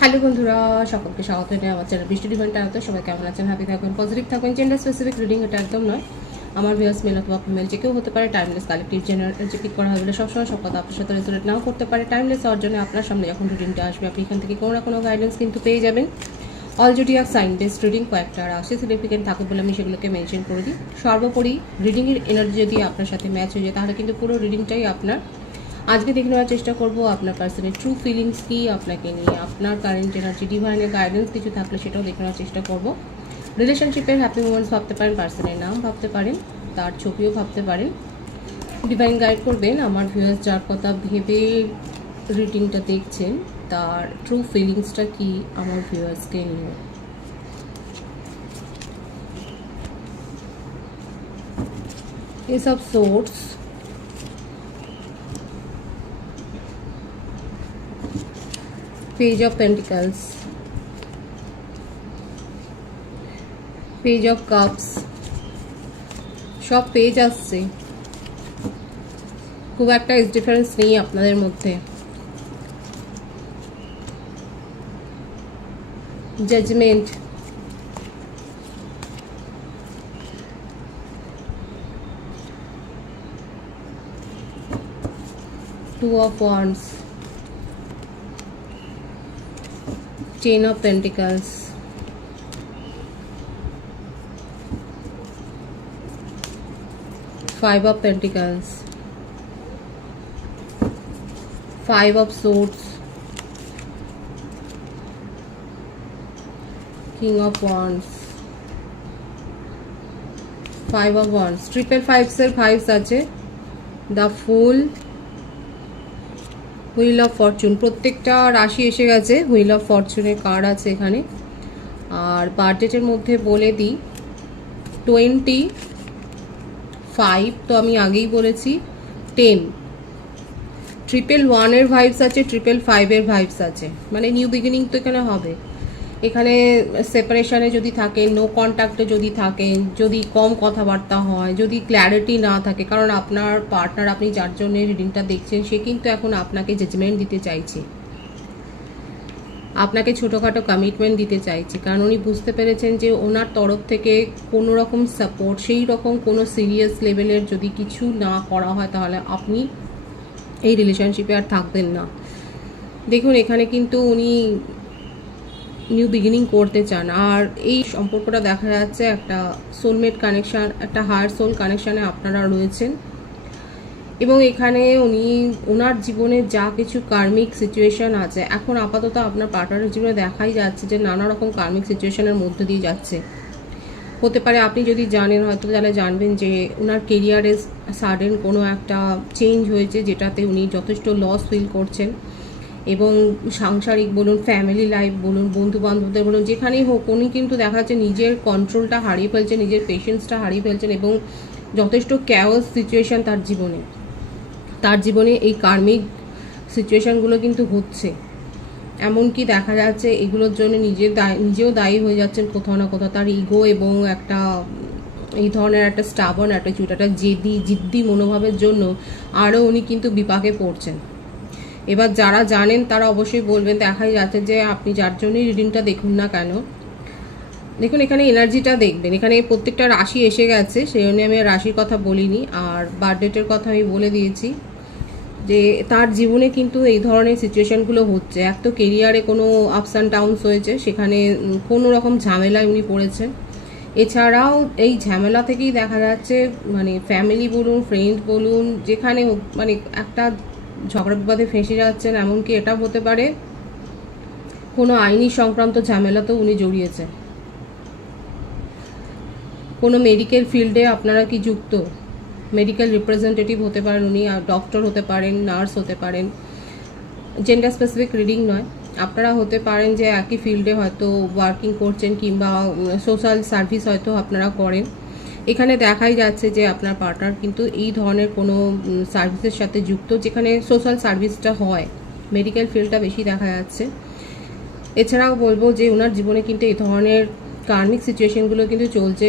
Hello বন্ধুরা, সকলকে স্বাগত জানাই আমার চ্যানেল বৃষ্টি ডিভাইন টাইমতে। সবাই কেমন আছেন? হ্যাপি থাকবেন, পজিটিভ থাকবেন। জেন্ডার স্পেসিফিক রিডিং এটা একদম নয়। আমার ভিউয়ার্স মেল অথবা ফিমেল যে কেউ হতে পারে। টাইমলেস কালেক্টিভ জেনারেল যে পিক করা হয় বলে সবসময় সব কথা আপনার সাথে রেজোনেট নাও করতে পারে। টাইমলেস হওয়ার জন্য আপনার সামনে যখন রিডিংটা আসবে আপনি এখান থেকে কোনো না কোনো গাইডেন্স কিন্তু পেয়ে যাবেন। All zodiac sign based reading কয়েকটা রাশি সিগনিফিকেন্ট থাকে বলে আমি সেগুলোকে মেনশন করে দিই। সর্বোপরি রিডিংয়ের এনার্জি যদি আপনার সাথে ম্যাচ হয়ে যায় তাহলে কিন্তু পুরো রিডিংটাই আপনার। আজকে দেখে নেওয়ার চেষ্টা করব আপনার পার্সনের ট্রু ফিলিংস কি আপনাকে নিয়ে, আপনার কারেন্ট এনার্জি, ডিভাইনের গাইডেন্স কিছু থাকলে সেটাও দেখে নেওয়ার চেষ্টা করব। রিলেশনশিপের হ্যাপি মোমেন্টস ভাবতে পারেন, পার্সনের নাম ভাবতে পারেন, তার ছবিও ভাবতে পারেন। ডিভাইন গাইড করবেন আমার ভিউয়ার্স যার কথা ভেবে রিডিংটা দেখছেন তার ট্রু ফিলিংসটা কি আমার ভিউয়ার্সকে নিয়ে। Ace of Swords, Page of Pentacles, Page of Cups, সব পেজ আসছে, খুব একটা ডিফারেন্স নেই আপনাদের মধ্যে। Judgement, Two of Wands, Ten of Pentacles, Five of Pentacles, Five of Swords, King of Wands, Five of Wands, Triple Fives এর fives আছে, the full, wheel of Fortune. প্রত্যেকটা রাশি এসে গেছে, হুইল অফ ফরচুনের কার্ড আছে এখানে। আর বার্থডেটের মধ্যে বলে দিই 25, তো আমি আগেই বলেছি 10, 111-এর ভাইবস আছে, 555-এর ভাইবস আছে, মানে নিউ বিগিনিং তো এখানে হবে। এখানে সেপারেশনে যদি থাকেন, নো কন্ট্যাক্টে যদি থাকেন, যদি কম কথাবার্তা হয়, যদি ক্ল্যারিটি না থাকে, কারণ আপনার পার্টনার, আপনি যার জন্য রিডিংটা দেখছেন, সে কিন্তু এখন আপনাকে জাজমেন্ট দিতে চাইছে, আপনাকে ছোটোখাটো কমিটমেন্ট দিতে চাইছে, কারণ উনি বুঝতে পেরেছেন যে ওনার তরফ থেকে কোনো রকম সাপোর্ট, সেই রকম কোনো সিরিয়াস লেভেলের যদি কিছু না করা হয় তাহলে আপনি এই রিলেশনশিপে আর থাকবেন না। দেখুন এখানে কিন্তু উনি নিউ বিগিনিং করতে চান, আর এই সম্পর্কটা দেখা যাচ্ছে একটা সোলমেট কানেকশান, একটা হায়ার সোল কানেকশানে আপনারা রয়েছেন। এবং এখানে উনি ওনার জীবনে যা কিছু কার্মিক সিচুয়েশন আছে, এখন আপাতত আপনার পার্টনারের জীবনে দেখাই যাচ্ছে যে নানা রকম কার্মিক সিচুয়েশনের মধ্যে দিয়ে যাচ্ছে। হতে পারে আপনি যদি জানেন, হয়তো তাহলে জানবেন যে ওনার কেরিয়ারে সাডেন কোনো একটা চেঞ্জ হয়েছে যেটাতে উনি যথেষ্ট লস ফিল করছেন, এবং সাংসারিক বলুন, ফ্যামিলি লাইফ বলুন, বন্ধু বান্ধবদের বলুন, যেখানেই হোক উনি কিন্তু দেখা যাচ্ছে নিজের কন্ট্রোলটা হারিয়ে ফেলছেন, নিজের পেশেন্সটা হারিয়ে ফেলছেন, এবং যথেষ্ট ক্যাওস সিচুয়েশান তার জীবনে এই কার্মিক সিচুয়েশানগুলো কিন্তু হচ্ছে। এমনকি দেখা যাচ্ছে এগুলোর জন্য নিজেও দায়ী হয়ে যাচ্ছেন কোথাও না কোথাও। তার ইগো এবং একটা এই ধরনের একটা স্টাবন অ্যাটিটিউড, একটা জিদ্দি মনোভাবের জন্য আরও উনি কিন্তু বিপাকে পড়ছেন। এবার যারা জানেন তারা অবশ্যই বলবেন, দেখাই যাচ্ছে যে আপনি যার জন্যই রিডিংটা দেখুন না কেন, দেখুন এখানে এনার্জিটা দেখবেন। এখানে প্রত্যেকটা রাশি এসে গেছে, সেই জন্য আমি রাশির কথা বলিনি, আর বার্থডেটের কথা আমি বলে দিয়েছি যে তার জীবনে কিন্তু এই ধরনের সিচুয়েশানগুলো হচ্ছে। এক তো কেরিয়ারে কোনো আপস অ্যান্ড ডাউনস হয়েছে, সেখানে কোনো রকম ঝামেলায় উনি পড়েছেন। এছাড়াও এই ঝামেলা থেকেই দেখা যাচ্ছে মানে ফ্যামিলি বলুন, ফ্রেন্ড বলুন, যেখানে মানে একটা ঝগড়া বিবাদে ফেঁসে যাচ্ছেন। এমনকি এটা হতে পারে কোনো আইনি সংক্রান্ত ঝামেলাতেও উনি জড়িয়েছেন। কোনো মেডিকেল ফিল্ডে আপনারা কি যুক্ত, মেডিকেল রিপ্রেজেন্টেটিভ হতে পারেন উনি, আর ডক্টর হতে পারেন, নার্স হতে পারেন। জেন্ডার স্পেসিফিক রিডিং নয়, আপনারা হতে পারেন যে একই ফিল্ডে হয়তো ওয়ার্কিং করছেন, কিংবা সোশ্যাল সার্ভিস হয়তো আপনারা করেন। এখানে দেখাই যাচ্ছে যে আপনার পার্টনার কিন্তু এই ধরনের কোনো সার্ভিসের সাথে যুক্ত, যেখানে সোশ্যাল সার্ভিসটা হয়, মেডিকেল ফিল্ডটা বেশি দেখা যাচ্ছে। এছাড়াও বলবো যে ওনার জীবনে কিন্তু এই ধরনের কার্মিক সিচুয়েশনগুলো কিন্তু চলছে,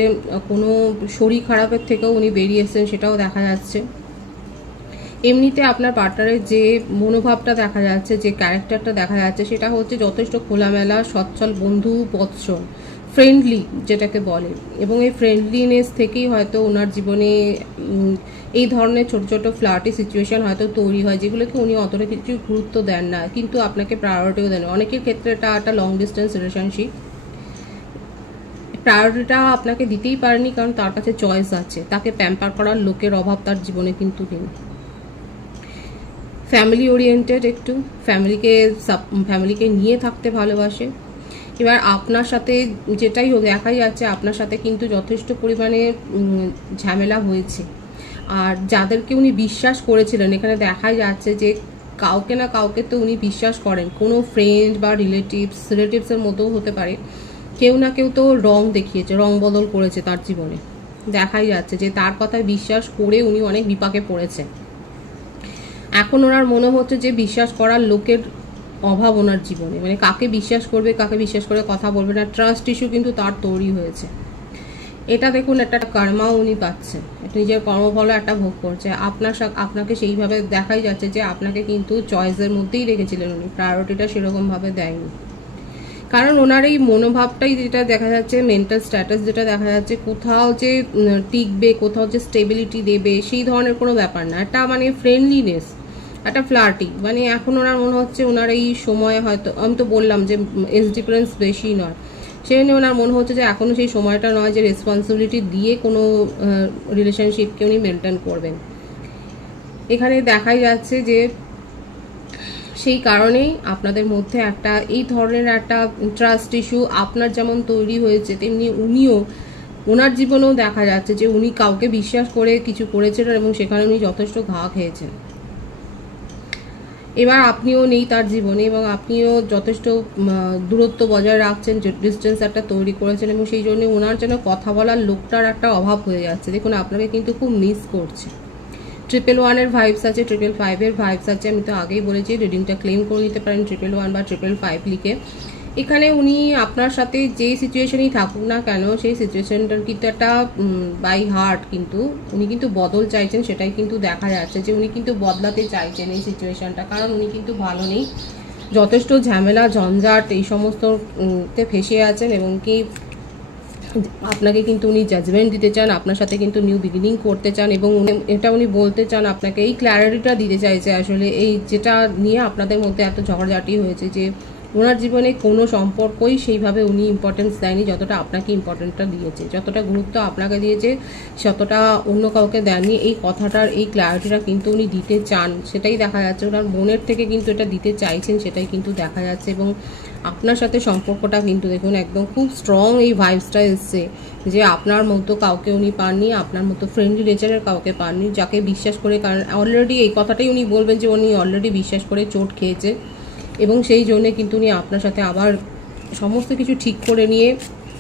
কোনো শরীর খারাপের থেকেও উনি বেরিয়ে এসেছেন সেটাও দেখা যাচ্ছে। এমনিতে আপনার পার্টনারের যে মনোভাবটা দেখা যাচ্ছে, যে ক্যারেক্টারটা দেখা যাচ্ছে, সেটা হচ্ছে যথেষ্ট খোলামেলা, সচ্ছল, বন্ধু বৎসল, ফ্রেন্ডলি যেটাকে বলে। এবং এই ফ্রেন্ডলিনেস থেকেই হয়তো ওনার জীবনে এই ধরনের ছোট ছোট ফ্লার্টি সিচুয়েশন হয়তো তৈরি হয়, যেগুলোকে উনি অতটা কিছু গুরুত্ব দেন না, কিন্তু আপনাকে প্রায়োরিটিও দেন। অনেকের ক্ষেত্রে এটা একটা লং ডিস্টেন্স রিলেশনশিপ, প্রায়োরিটিটা আপনাকে দিতেই পারেনি কারণ তার কাছে চয়েস আছে, তাকে প্যাম্পার করার লোকের অভাব তার জীবনে কিন্তু নেই। ফ্যামিলি ওরিয়েন্টেড, একটু ফ্যামিলিকে নিয়ে থাকতে ভালোবাসে। এবার আপনার সাথে যেটাই হোক, দেখাই যাচ্ছে আপনার সাথে কিন্তু যথেষ্ট পরিমাণে ঝামেলা হয়েছে। আর যাদেরকে উনি বিশ্বাস করেছিলেন, এখানে দেখাই যাচ্ছে যে কাউকে না কাউকে তো উনি বিশ্বাস করেন, কোনো ফ্রেন্ড বা রিলেটিভসের মধ্যেও হতে পারে, কেউ না কেউ তো রং দেখিয়েছে, রং বদল করেছে তার জীবনে। দেখাই যাচ্ছে যে তার কথায় বিশ্বাস করে উনি অনেক বিপাকে পড়েছে। এখন ওনার মনে হচ্ছে যে বিশ্বাস করার লোকের অভাব ওনার জীবনে, মানে কাকে বিশ্বাস করবে, কাকে বিশ্বাস করে কথা বলবে না, ট্রাস্ট ইস্যু কিন্তু তার তৈরি হয়েছে। এটা দেখুন, একটা কর্মাও উনি পাচ্ছেন, নিজের কর্মফলও একটা ভোগ করছে। আপনাকে সেইভাবে দেখাই যাচ্ছে যে আপনাকে কিন্তু চয়েসের মধ্যেই রেখেছিলেন উনি, প্রায়োরিটিটা সেরকমভাবে দেয়নি। কারণ ওনার এই মনোভাবটাই যেটা দেখা যাচ্ছে, মেন্টাল স্ট্যাটাস যেটা দেখা যাচ্ছে, কোথাও যে টিকবে, কোথাও যে স্টেবিলিটি দেবে, সেই ধরনের কোনো ব্যাপার না। একটা মানে ফ্রেন্ডলিনেস, একটা ফ্লার্টি, মানে এখন ওনার মনে হচ্ছে ওনার এই সময় হয়তো, আমি তো বললাম যে এজ ডিফারেন্স বেশি নয়, সেই জন্য ওনার মনে হচ্ছে যে এখনও সেই সময়টা নয় যে রেসপন্সিবিলিটি দিয়ে কোনো রিলেশনশিপকে উনি মেনটেন করবেন। এখানে দেখাই যাচ্ছে যে সেই কারণেই আপনাদের মধ্যে একটা এই ধরনের একটা ট্রাস্ট ইস্যু আপনার যেমন তৈরি হয়েছে, তেমনি উনিও, ওনার জীবনেও দেখা যাচ্ছে যে উনি কাউকে বিশ্বাস করে কিছু করেছিলেন এবং সেখানে উনি যথেষ্ট ঘা খেয়েছেন। এবার আপনিও নেই তার জীবনে এবং আপনিও যথেষ্ট দূরত্ব বজায় রাখছেন, ডিস্টেন্স একটা তৈরি করেছেন, এবং সেই জন্য ওনার যেন কথা বলার লোকটার একটা অভাব হয়ে যাচ্ছে। দেখুন, আপনাকে কিন্তু খুব মিস করছে। 111-এর ভাইবস আছে, 555-এর ভাইবস আছে। আমি তো আগেই বলেছি রিডিংটা ক্লেম করে নিতে পারেন 111 বা 555 লিখে। এখানে উনি আপনার সাথে যে সিচুয়েশনেই থাকুক না কেন, সেই সিচুয়েশনটার কিন্তু একটা বাই হার্ট কিন্তু উনি কিন্তু বদল চাইছেন, সেটাই কিন্তু দেখা যাচ্ছে যে উনি কিন্তু বদলাতে চাইছেন এই সিচুয়েশনটা, কারণ উনি কিন্তু ভালো নেই, যথেষ্ট ঝামেলা ঝঞ্ঝাট এই সমস্ত তে ফেসে আছেন, এবং কি আপনাকে কিন্তু উনি জাজমেন্ট দিতে চান, আপনার সাথে কিন্তু নিউ বিগিনিং করতে চান, এবং এটা উনি বলতে চান আপনাকে, এই ক্ল্যারিটিটা দিতে চাইছে আসলে, এই যেটা নিয়ে আপনাদের মধ্যে এত ঝগড়াঝাটি হয়েছে, যে ওনার জীবনে কোনো সম্পর্কই সেইভাবে উনি ইম্পর্টেন্স দেয়নি যতটা আপনাকে ইম্পর্টেন্টটা দিয়েছে, যতটা গুরুত্ব আপনাকে দিয়েছে ততটা অন্য কাউকে দেননি। এই কথাটার এই ক্ল্যারিটিটা কিন্তু উনি দিতে চান, সেটাই দেখা যাচ্ছে, ওনার মনের থেকে কিন্তু এটা দিতে চাইছেন, সেটাই কিন্তু দেখা যাচ্ছে। এবং আপনার সাথে সম্পর্কটা কিন্তু দেখুন একদম খুব স্ট্রং এই ভাইবসটা এসছে, যে আপনার মতো কাউকে উনি পাননি, আপনার মতো ফ্রেন্ডলি নেচারের কাউকে পাননি, যাকে বিশ্বাস করে, কারণ অলরেডি এই কথাটাই উনি বলবেন যে উনি অলরেডি বিশ্বাস করে চোট খেয়েছে, এবং সেই জন্যে কিন্তু উনি আপনার সাথে আবার সমস্ত কিছু ঠিক করে নিয়ে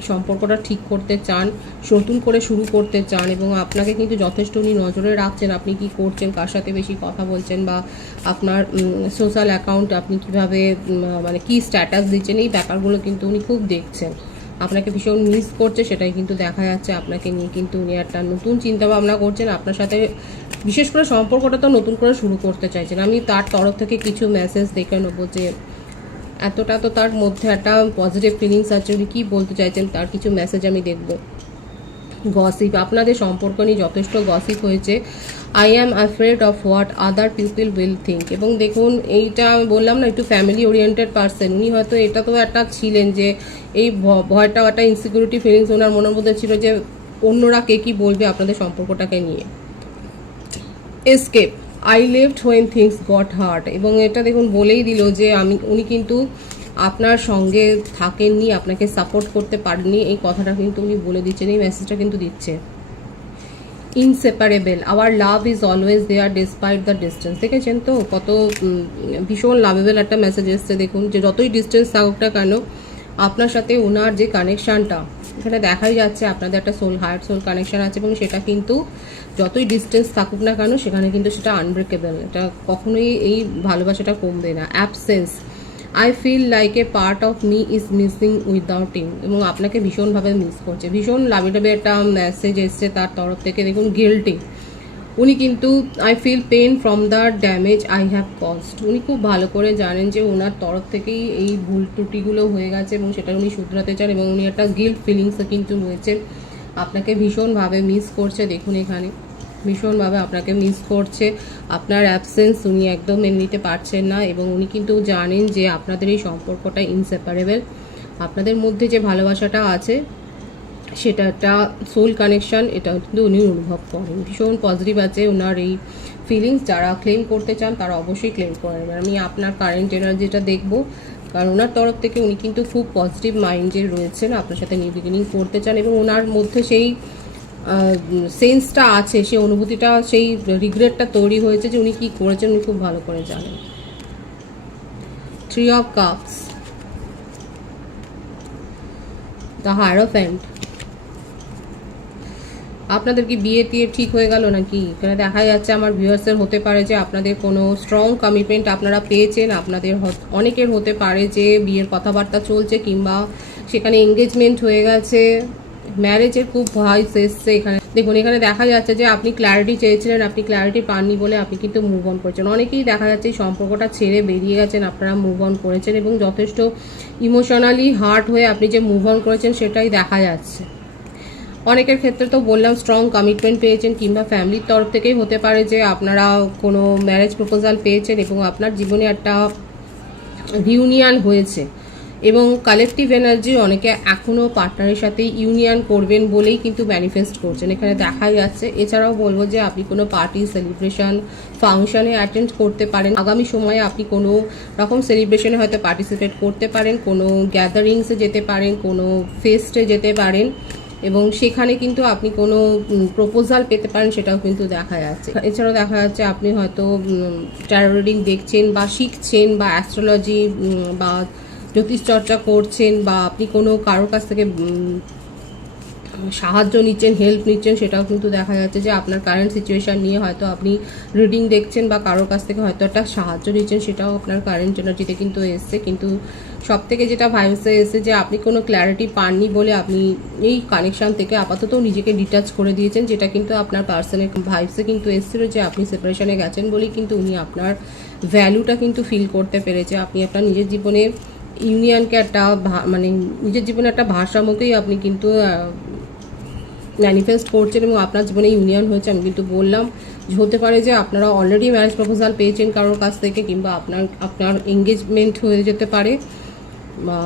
সম্পর্কটা ঠিক করতে চান, নতুন করে শুরু করতে চান, এবং আপনাকে কিন্তু যথেষ্ট উনি নজরে রাখছেন, আপনি কি করছেন, কার সাথে বেশি কথা বলছেন, বা আপনার সোশ্যাল অ্যাকাউন্ট আপনি কিভাবে মানে কি স্ট্যাটাস দিচ্ছেন, এই ব্যাপারগুলো কিন্তু উনি খুব দেখছেন, আপনাকে ভীষণ মিস করছে, সেটাই কিন্তু দেখা যাচ্ছে। আপনাকে নিয়ে কিন্তু উনি একটা নতুন চিন্তাভাবনা করছেন, আপনার সাথে বিশেষ করে সম্পর্কটা তো নতুন করে শুরু করতে চাইছেন। আমি তার তরফ থেকে কিছু মেসেজ দেখে নেবো যে এতটা তো তার মধ্যে একটা পজিটিভ ফিলিংস আছে, উনি কী বলতে চাইছেন, তার কিছু মেসেজ আমি দেখব। গসিপ, আপনাদের সম্পর্ক নিয়ে যথেষ্ট গসিপ হয়েছে। I am afraid of what other people will think, এবং দেখুন এইটা বললাম না, একটু ফ্যামিলি ওরিয়েন্টেড পার্সন উনি, হয়তো এটা তো একটা ছিলেন যে এই ভয়টা, একটা ইনসিকিউরিটি ফিলিংস ওনার মনের মধ্যে ছিল যে অন্যরা কে কী বলবে আপনাদের সম্পর্কটাকে নিয়ে। Escape, I left when things goat heart, এবং এটা দেখুন বলেই দিল যে উনি কিন্তু আপনার সঙ্গে থাকেননি, আপনাকে সাপোর্ট করতে পারেননি, এই কথাটা কিন্তু উনি বলে দিচ্ছেন, এই মেসেজটা কিন্তু দিচ্ছে। Inseparable, our love is always there despite the distance, দেখেছেন তো কত ভীষণ লাভেবল একটা মেসেজ এসছে। দেখুন যে যতই ডিস্টেন্স থাকুক না কেন, আপনার সাথে ওনার যে কানেকশানটা এখানে দেখাই যাচ্ছে, আপনাদের একটা হার্ট সোল কানেকশান আছে, এবং সেটা কিন্তু যতই ডিস্টেন্স থাকুক না কেন সেখানে কিন্তু সেটা আনব্রেকেবল, এটা কখনোই এই ভালোবাসাটা কমবে না। Absence, I feel like a part of me is missing without him, এবং আপনাকে ভীষণভাবে মিস করছে, ভীষণ লাভি একটা মেসেজ এসছে তার তরফ থেকে। দেখুন গিল্টি, উনি কিন্তু I feel pain from the damage I have caused. উনি খুব ভালো করে জানেন যে ওনার তরফ থেকেই এই ভুল ত্রুটিগুলো হয়ে গেছে এবং সেটা উনি শুধরাতে চান, এবং উনি একটা গিল্ট ফিলিংসও কিন্তু রয়েছে। আপনাকে ভীষণভাবে মিস করছে, দেখুন এখানে ভীষণভাবে আপনাকে মিস করছে। আপনার অ্যাবসেন্স উনি একদম মেনে নিতে পারছেন না, এবং উনি কিন্তু জানেন যে আপনাদের এই সম্পর্কটা ইনসেপারেবল। আপনাদের মধ্যে যে ভালোবাসাটা আছে সেটা একটা সোল কানেকশন, এটা কিন্তু উনি অনুভব করেন। ভীষণ পজিটিভ আছে ওনার এই ফিলিংস। যারা ক্লেম করতে চান তারা অবশ্যই ক্লেম করে নেবেন। আমি আপনার কারেন্ট এনার্জিটা দেখবো, কারণ ওনার তরফ থেকে উনি কিন্তু খুব পজিটিভ মাইন্ডে রয়েছেন, আপনার সাথে নিউ বিগিনিং করতে চান, এবং ওনার মধ্যে সেই সেন্সটা আছে, সেই অনুভূতিটা, সেই রিগ্রেটটা তৈরি হয়েছে যে উনি কী করেছেন উনি খুব ভালো করে জানেন। 3 of Cups, দ্য হায়ারোফ্যান্ট। আপনাদের কি বিয়ে টিয়ে ঠিক হয়ে গেল নাকি? এখানে দেখা যাচ্ছে আমার ভিউয়ার্সের হতে পারে যে আপনাদের কোনো স্ট্রং কমিটমেন্ট আপনারা পেয়েছেন, আপনাদের অনেকের হতে পারে যে বিয়ের কথাবার্তা চলছে, কিংবা সেখানে এঙ্গেজমেন্ট হয়ে গেছে, ম্যারেজের খুব ভয়েস এসছে। এখানে দেখুন, এখানে দেখা যাচ্ছে যে আপনি ক্ল্যারিটি চেয়েছিলেন, আপনি ক্ল্যারিটি পাননি বলে আপনি কিন্তু মুভ অন করেছেন। অনেকেই দেখা যাচ্ছে এই সম্পর্কটা ছেড়ে বেরিয়ে গেছেন, আপনারা মুভ অন করেছেন, এবং যথেষ্ট ইমোশনালি হার্ট হয়ে আপনি যে মুভ অন করেছেন সেটাই দেখা যাচ্ছে। অনেকের ক্ষেত্রে তো বললাম স্ট্রং কমিটমেন্ট পেয়েছেন, কিংবা ফ্যামিলির তরফ থেকেই হতে পারে যে আপনারা কোনো ম্যারেজ প্রপোজাল পেয়েছেন এবং আপনার জীবনে একটা রিউনিয়ন হয়েছে, এবং কালেকটিভ এনার্জি অনেকে এখনও পার্টনারের সাথে ইউনিয়ন করবেন বলেই কিন্তু ম্যানিফেস্ট করছেন, এখানে দেখা যাচ্ছে। এছাড়াও বলবো যে আপনি কোনো পার্টি, সেলিব্রেশন, ফাংশনে অ্যাটেন্ড করতে পারেন। আগামী সময়ে আপনি কোনো রকম সেলিব্রেশনে হয়তো পার্টিসিপেট করতে পারেন, কোনো গ্যাদারিংসে যেতে পারেন, কোনো ফেস্টে যেতে পারেন, এবং সেখানে কিন্তু আপনি কোনো প্রপোজাল পেতে পারেন, সেটাও কিন্তু দেখা যাচ্ছে। এছাড়াও দেখা যাচ্ছে আপনি হয়তো ট্যারো রিডিং দেখছেন বা শিখছেন, বা অ্যাস্ট্রোলজি বা জ্যোতিষ চর্চা করছেন, বা আপনি কোনো কারোর কাছ থেকে সাহায্য নিচ্ছেন, হেল্প নিচ্ছেন, সেটাও কিন্তু দেখা যাচ্ছে যে আপনার কারেন্ট সিচুয়েশান নিয়ে হয়তো আপনি রিডিং দেখছেন বা কারোর কাছ থেকে হয়তো একটা সাহায্য নিচ্ছেন, সেটাও আপনার কারেন্ট এনার্জিতে কিন্তু এসছে। কিন্তু সব থেকে যেটা ভাইবসে এসছে যে আপনি কোনো ক্ল্যারিটি পাননি বলে আপনি এই কানেকশান থেকে আপাতত নিজেকে ডিটাচ করে দিয়েছেন, যেটা কিন্তু আপনার পার্সনের ভাইবসে কিন্তু এসেছিলো যে আপনি সেপারেশনে গেছেন বলেই কিন্তু উনি আপনার ভ্যালুটা কিন্তু ফিল করতে পেরেছে। আপনি আপনার নিজের জীবনের ইউনিয়নকে একটা মানে নিজের জীবনে একটা ভারসাম্যকেই আপনি কিন্তু ম্যানিফেস্ট করছেন, এবং আপনার জীবনে ইউনিয়ন হয়েছে। আমি কিন্তু বললাম যে হতে পারে যে আপনারা অলরেডি ম্যারেজ প্রপোজাল পেয়েছেন কারোর কাছ থেকে, কিংবা আপনার এঙ্গেজমেন্ট হয়ে যেতে পারে, বা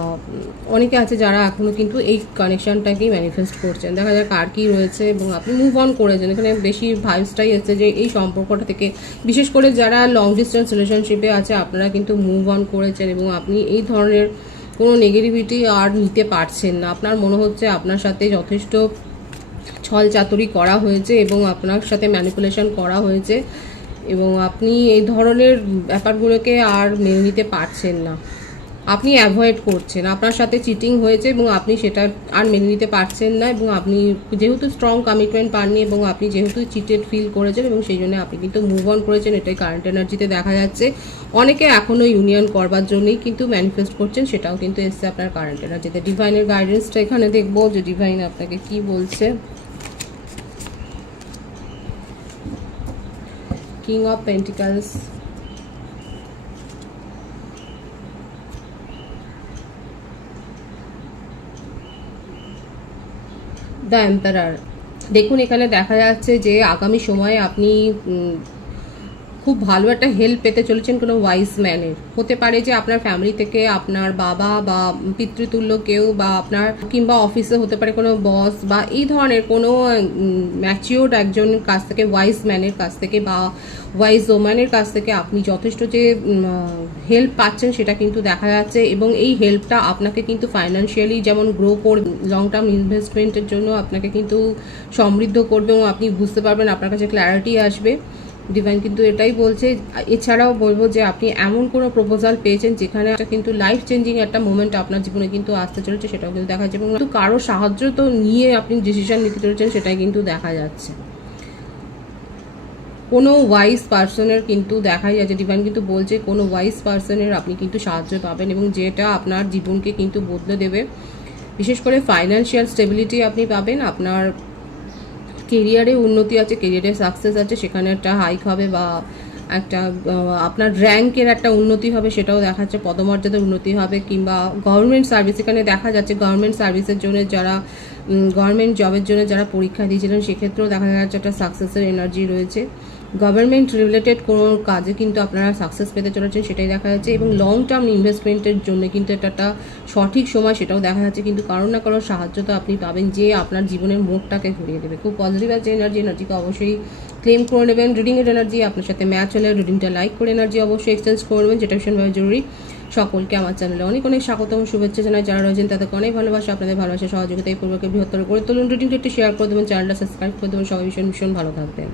অনেকে আছে যারা এখনও কিন্তু এই কানেকশানটাকেই ম্যানিফেস্ট করছেন। দেখা যাক আর কি রয়েছে, এবং আপনি মুভ অন করেছেন। এখানে বেশি ভাইবসটাই এসছে যে এই সম্পর্কটা থেকে, বিশেষ করে যারা লং ডিস্টেন্স রিলেশনশিপে আছে, আপনারা কিন্তু মুভ অন করেছেন, এবং আপনি এই ধরনের কোনো নেগেটিভিটি আর নিতে পারছেন না। আপনার মনে হচ্ছে আপনার সাথে যথেষ্ট ছল চাতুরি করা হয়েছে এবং আপনার সাথে ম্যানিপুলেশন করা হয়েছে, এবং আপনি এই ধরনের ব্যাপারগুলোকে আর মেনে নিতে পারছেন না, আপনি অ্যাভয়েড করছেন। আপনার সাথে চিটিং হয়েছে এবং আপনি সেটা আর মেনে নিতে পারছেন না, এবং আপনি যেহেতু স্ট্রং কমিটমেন্ট পাননি, এবং আপনি যেহেতু চিটেড ফিল করেছেন, এবং সেই জন্য আপনি কিন্তু মুভ অন করেছেন, এটাই কারেন্ট এনার্জিতে দেখা যাচ্ছে। অনেকে এখনও ইউনিয়ন করবার জন্যই কিন্তু ম্যানিফেস্ট করছেন, সেটাও কিন্তু এসছে আপনার কারেন্ট এনার্জিতে। ডিভাইনের গাইডেন্সটা এখানে দেখবো যে ডিভাইন আপনাকে কি বলছে। King of pentacles, the emperor. দেখুন, এখানে দেখা যাচ্ছে যে আগামী সময়ে আপনি খুব ভালো একটা হেল্প পেতে চলেছেন কোনো ওয়াইজ ম্যানের। হতে পারে যে আপনার ফ্যামিলি থেকে আপনার বাবা বা পিতৃতুল্য কেউ, বা আপনার কিংবা অফিসে হতে পারে কোনো বস, বা এই ধরনের কোনো ম্যাচিওর্ড একজন কাছ থেকে, ওয়াইজ ম্যানের কাছ থেকে বা ওয়াইজ ওম্যানের কাছ থেকে আপনি যথেষ্ট যে হেল্প পাচ্ছেন সেটা কিন্তু দেখা যাচ্ছে, এবং এই হেল্পটা আপনাকে কিন্তু ফাইন্যান্সিয়ালি যেমন গ্রো করবে, লং টার্ম ইনভেস্টমেন্টের জন্য আপনাকে কিন্তু সমৃদ্ধ করবে, এবং আপনি বুঝতে পারবেন, আপনার কাছে ক্ল্যারিটি আসবে। ডিভাইন কিন্তু এটাই বলছে। এছাড়াও বলবো যে আপনি এমন কোনো প্রপোজাল পেয়েছেন যেখানে কিন্তু লাইফ চেঞ্জিং একটা মোমেন্ট আপনার জীবনে কিন্তু আসতে চলেছে, সেটাও কিন্তু দেখা যাচ্ছে, এবং কারো সাহায্য তো নিয়ে আপনি ডিসিশন নিতে চলেছেন, সেটাই কিন্তু দেখা যাচ্ছে। কোনো ওয়াইজ পার্সনের কিন্তু দেখাই যাচ্ছে, ডিভাইন কিন্তু বলছে কোনো ওয়াইজ পার্সনের আপনি কিন্তু সাহায্য পাবেন, এবং যেটা আপনার জীবনকে কিন্তু বদলে দেবে। বিশেষ করে ফাইন্যান্সিয়াল স্টেবিলিটি আপনি পাবেন, আপনার কেরিয়ারে উন্নতি আছে, কেরিয়ারে সাকসেস আছে, সেখানে একটা হাইক হবে বা একটা আপনার র্যাঙ্কের একটা উন্নতি হবে, সেটাও দেখা যাচ্ছে, পদমর্যাদার উন্নতি হবে, কিংবা গভর্নমেন্ট সার্ভিস, এখানে দেখা যাচ্ছে গভর্নমেন্ট সার্ভিসের জন্য যারা গভর্নমেন্ট জবের জন্য যারা পরীক্ষা দিয়েছিলেন সেক্ষেত্রেও দেখা যাচ্ছে একটা সাকসেসের এনার্জি রয়েছে। গভর্নমেন্ট রিলেটেড কোনো কাজে কিন্তু আপনারা সাকসেস পেতে চলেছেন, সেটাই দেখা যাচ্ছে। এবং লং টার্ম ইনভেস্টমেন্টের জন্য কিন্তু এটা একটা সঠিক সময়, সেটাও দেখা যাচ্ছে। কিন্তু কারোর না কারোর সাহায্য তো আপনি পাবেন, যে আপনার জীবনের মোড়টাকে ঘুরিয়ে দেবে। খুব পজিটিভ আছে এনার্জিকে অবশ্যই ক্লেম করে নেবেন। রিডিংয়ের এনার্জি আপনার সাথে ম্যাচ হলে রিডিংটা লাইক করে এনার্জি অবশ্যই এক্সচেঞ্জ করবেন, যেটা ভীষণভাবে জরুরি। সকলকে আমার চ্যানেলে অনেক অনেক স্বাগতম, শুভেচ্ছা জানাই। যারা রয়েছেন তাদেরকে অনেক ভালোবাসা, আপনাদের ভালোবাসা সহযোগিতা এই পূর্বকে বৃহত্তর করে তুলুন। রিডিংটা একটু শেয়ার করে দেবেন, চ্যানেলটা সাবস্ক্রাইব করে দেবেন। সবাই ভীষণ ভীষণ ভালো থাকবেন।